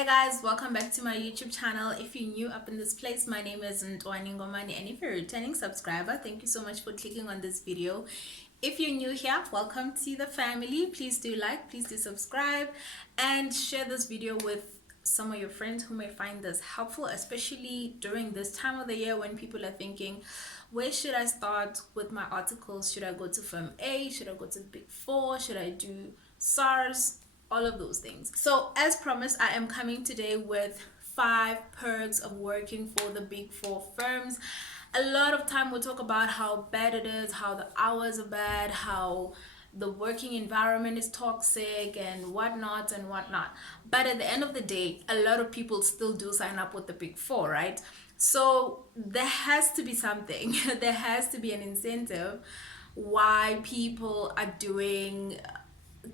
Hey guys, welcome back to my YouTube channel. If you're new up in this place, my name is Ntwani Ngomane, and if you're a returning subscriber, thank you so much for clicking on this video. If you're new here, welcome to the family. Please do like, please do subscribe, and share this video with some of your friends who may find this helpful, especially during this time of the year when people are thinking, where should I start with my articles? Should I go to firm A? Should I go to the Big 4? Should I do SARS? All of those things. So as promised, I am coming today with 5 perks of working for the Big 4 firms. A lot of time we'll talk about how bad it is, how the hours are bad, how the working environment is toxic and whatnot and whatnot. But at the end of the day, a lot of people still do sign up with the Big 4, right? So there has to be something. There has to be an incentive why people are doing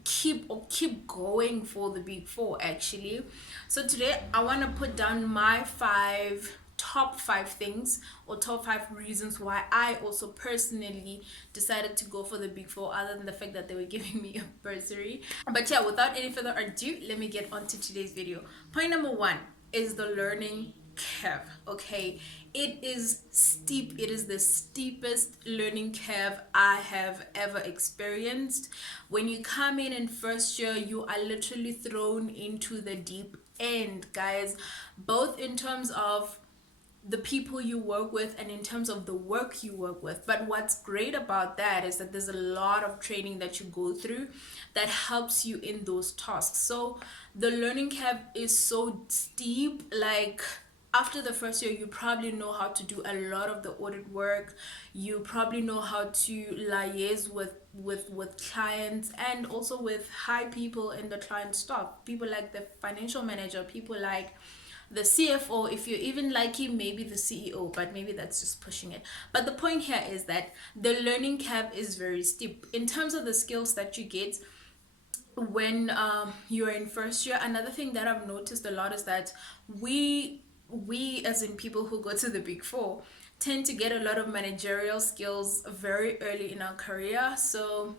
keep going for the Big 4 actually. So today I want to put down my top 5 things or top 5 reasons why I also personally decided to go for the Big 4, other than the fact that they were giving me a bursary. But yeah, without any further ado, let me get on to today's video. Point number 1 is the learning curve. Okay, it is steep. It is the steepest learning curve I have ever experienced. When you come in first year, you are literally thrown into the deep end, guys, both in terms of the people you work with and in terms of the work you work with. But what's great about that is that there's a lot of training that you go through that helps you in those tasks. So the learning curve is so steep. Like, after the first year, you probably know how to do a lot of the audit work. You probably know how to liaise with clients and also with high people in the client staff. People like the financial manager, people like the CFO, if you're even lucky, maybe the CEO, but maybe that's just pushing it. But the point here is that the learning curve is very steep. In terms of the skills that you get when you're in first year, another thing that I've noticed a lot is that we as in people who go to the Big 4 tend to get a lot of managerial skills very early in our career. So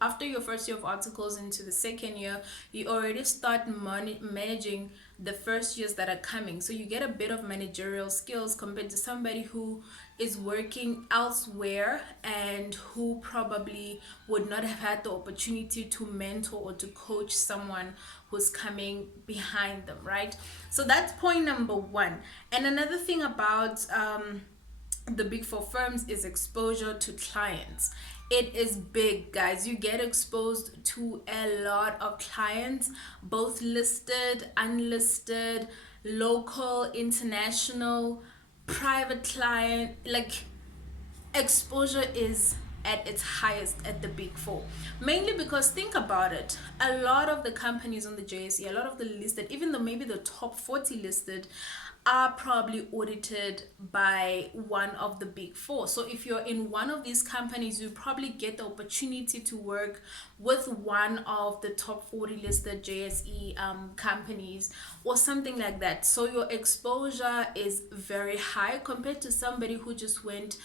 after your first year of articles into the second year, you already start managing the first years that are coming. So you get a bit of managerial skills compared to somebody who is working elsewhere and who probably would not have had the opportunity to mentor or to coach someone who's coming behind them, right? So that's point number 1. And another thing about the Big 4 firms is exposure to clients. It is big, guys. You get exposed to a lot of clients, both listed, unlisted, local, international, private client. Like, exposure is at its highest at the Big 4, mainly because, think about it, a lot of the companies on the JSE, a lot of the listed, even though maybe the top 40 listed, are probably audited by one of the Big 4. So if you're in one of these companies, you probably get the opportunity to work with one of the top 40 listed JSE companies or something like that. So your exposure is very high compared to somebody who just went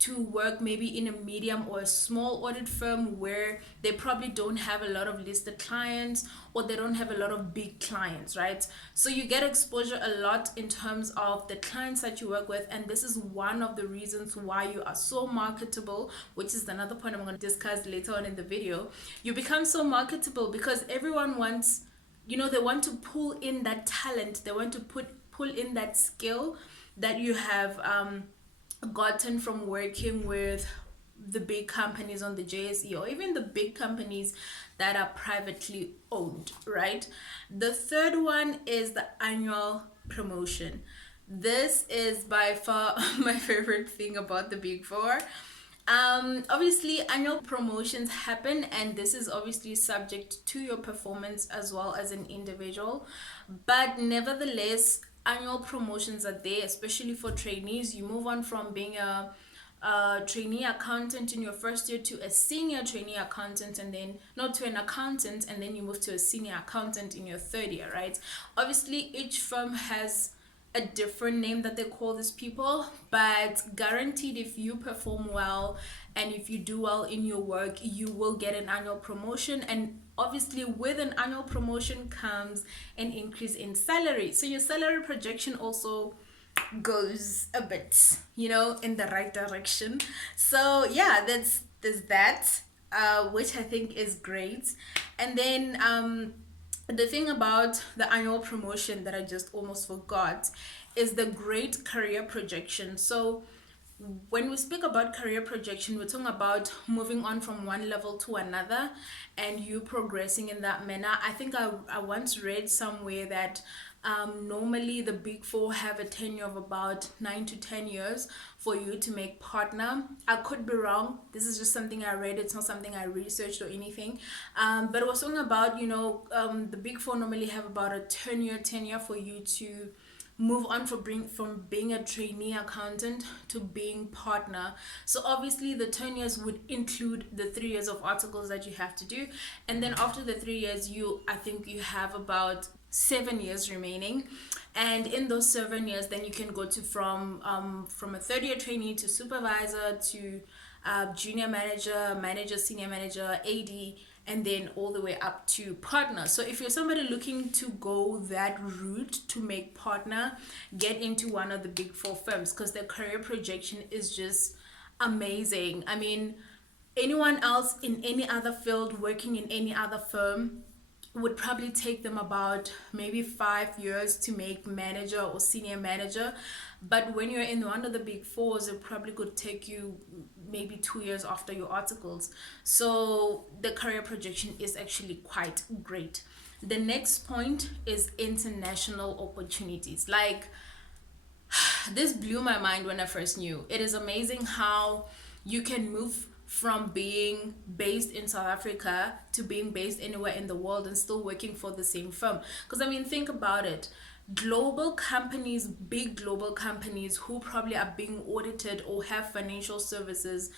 to work maybe in a medium or a small audit firm where they probably don't have a lot of listed clients or they don't have a lot of big clients, right? So you get exposure a lot in terms of the clients that you work with, and this is one of the reasons why you are so marketable, which is another point I'm going to discuss later on in the video. You become so marketable because everyone wants, they want to pull in that talent, they want to pull in that skill that you have gotten from working with the big companies on the JSE or even the big companies that are privately owned, right? The third one is the annual promotion. This is by far my favorite thing about the Big 4. Obviously annual promotions happen, and this is obviously subject to your performance as well as an individual, but nevertheless annual promotions are there, especially for trainees. You move on from being a trainee accountant in your first year to a senior trainee accountant, and then not to an accountant, and then you move to a senior accountant in your third year, right? Obviously each firm has a different name that they call these people, but guaranteed if you perform well and if you do well in your work, you will get an annual promotion. And obviously with an annual promotion comes an increase in salary, so your salary projection also goes a bit, in the right direction. So yeah, there's that, which I think is great. And then the thing about the annual promotion that I just almost forgot is the great career projection. So when we speak about career projection, we're talking about moving on from one level to another and you progressing in that manner. I think I once read somewhere that normally the big four have a tenure of about 9 to 10 years for you to make partner. I could be wrong. This is just something I read. It's not something I researched or anything. But it was talking about, the big four normally have about a 10-year tenure for you to move on from being a trainee accountant to being partner. So obviously the 10 years would include the 3 years of articles that you have to do, and then after the 3 years I think you have about 7 years remaining. And in those 7 years then you can go to from a third year trainee to supervisor to junior manager, senior manager, AD, and then all the way up to partner. So if you're somebody looking to go that route to make partner, get into one of the big four firms, because their career projection is just amazing. I mean, anyone else in any other field working in any other firm would probably take them about maybe 5 years to make manager or senior manager. But when you're in one of the big fours, it probably could take you maybe 2 years after your articles. So the career projection is actually quite great. The next point is international opportunities. Like, this blew my mind when I first knew. It is amazing how you can move from being based in South Africa to being based anywhere in the world and still working for the same firm. Because I mean, think about it. Global companies, big global companies who probably are being audited or have financial services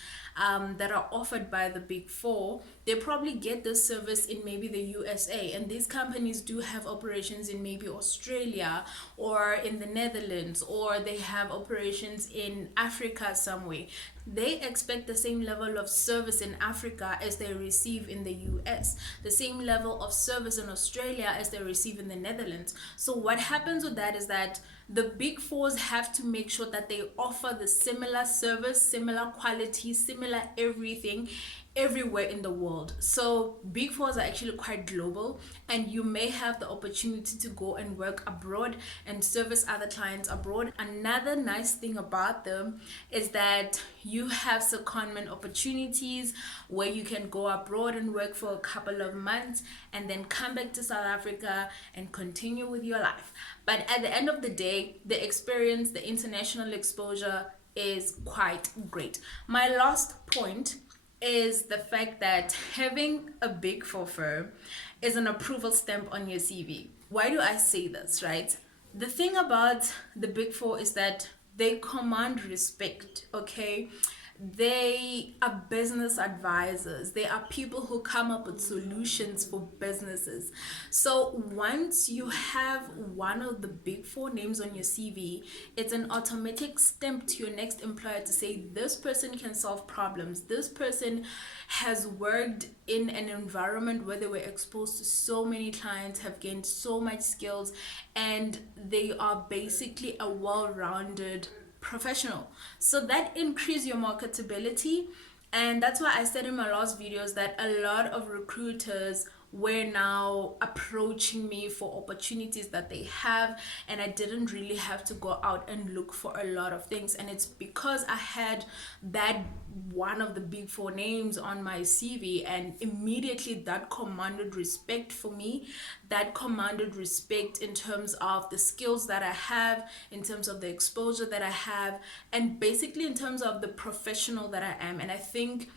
that are offered by the big four, they probably get this service in maybe the USA, and these companies do have operations in maybe Australia or in the Netherlands, or they have operations in Africa somewhere. They expect the same level of service in Africa as they receive in the US, the same level of service in Australia as they receive in the Netherlands. So what happens with that is that the big fours have to make sure that they offer the similar service, similar quality, similar everything everywhere in the world. So big fours are actually quite global, and you may have the opportunity to go and work abroad and service other clients abroad. Another nice thing about them is that you have secondment opportunities where you can go abroad and work for a couple of months and then come back to South Africa and continue with your life. But at the end of the day, the experience, the international exposure is quite great. My last point is the fact that having a big four firm is an approval stamp on your CV. Why do I say this, right? The thing about the big four is that they command respect, okay? They are business advisors. They are people who come up with solutions for businesses. So once you have one of the big four names on your CV, it's an automatic stamp to your next employer to say this person can solve problems. This person has worked in an environment where they were exposed to so many clients, have gained so much skills, and they are basically a well-rounded professional. So that increases your marketability, and that's why I said in my last videos that a lot of recruiters were now approaching me for opportunities that they have, and I didn't really have to go out and look for a lot of things. And it's because I had that one of the big four names on my CV, and immediately that commanded respect for me. That commanded respect in terms of the skills that I have, in terms of the exposure that I have, and basically in terms of the professional that I am. And I think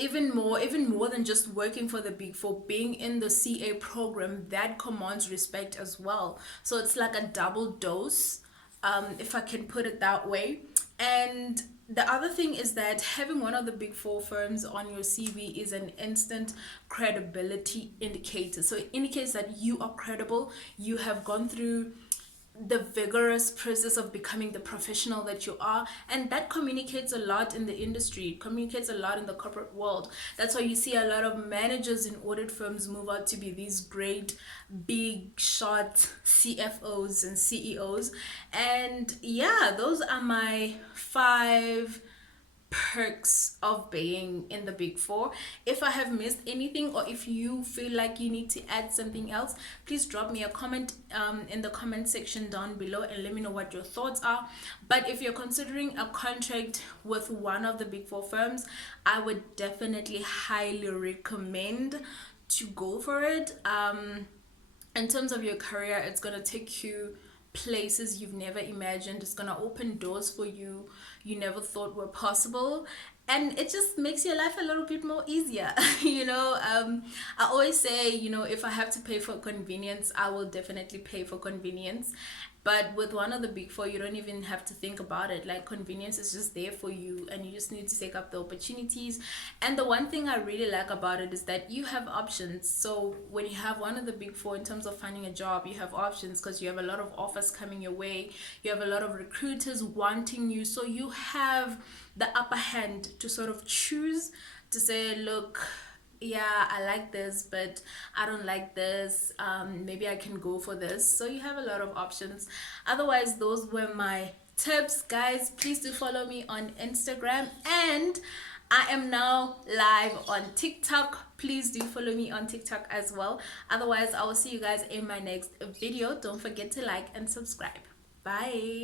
even more than just working for the big four, being in the CA program, that commands respect as well. So it's like a double dose, if I can put it that way. And the other thing is that having one of the big four firms on your CV is an instant credibility indicator. So it indicates that you are credible, you have gone through the vigorous process of becoming the professional that you are, and that communicates a lot in the industry. It communicates a lot in the corporate world. That's why you see a lot of managers in audit firms move out to be these great big shot CFOs and CEOs. And yeah, those are my 5 perks of being in the Big Four. If I have missed anything, or if you feel like you need to add something else, please drop me a comment in the comment section down below and let me know what your thoughts are. But if you're considering a contract with one of the Big Four firms, I would definitely highly recommend to go for it. In terms of your career, it's going to take you places you've never imagined. It's going to open doors for you you never thought were possible, and it just makes your life a little bit more easier. I always say, if I have to pay for convenience, I will definitely pay for convenience. But with one of the Big Four, you don't even have to think about it. Like, convenience is just there for you, and you just need to take up the opportunities. And the one thing I really like about it is that you have options. So when you have one of the Big Four, in terms of finding a job, you have options because you have a lot of offers coming your way. You have a lot of recruiters wanting you. So you have the upper hand to sort of choose, to say, look, yeah, I like this, but I don't like this. Maybe I can go for this. So you have a lot of options. Otherwise, those were my tips. Guys, please do follow me on Instagram, and I am now live on TikTok. Please do follow me on TikTok as well. Otherwise, I will see you guys in my next video. Don't forget to like and subscribe. Bye.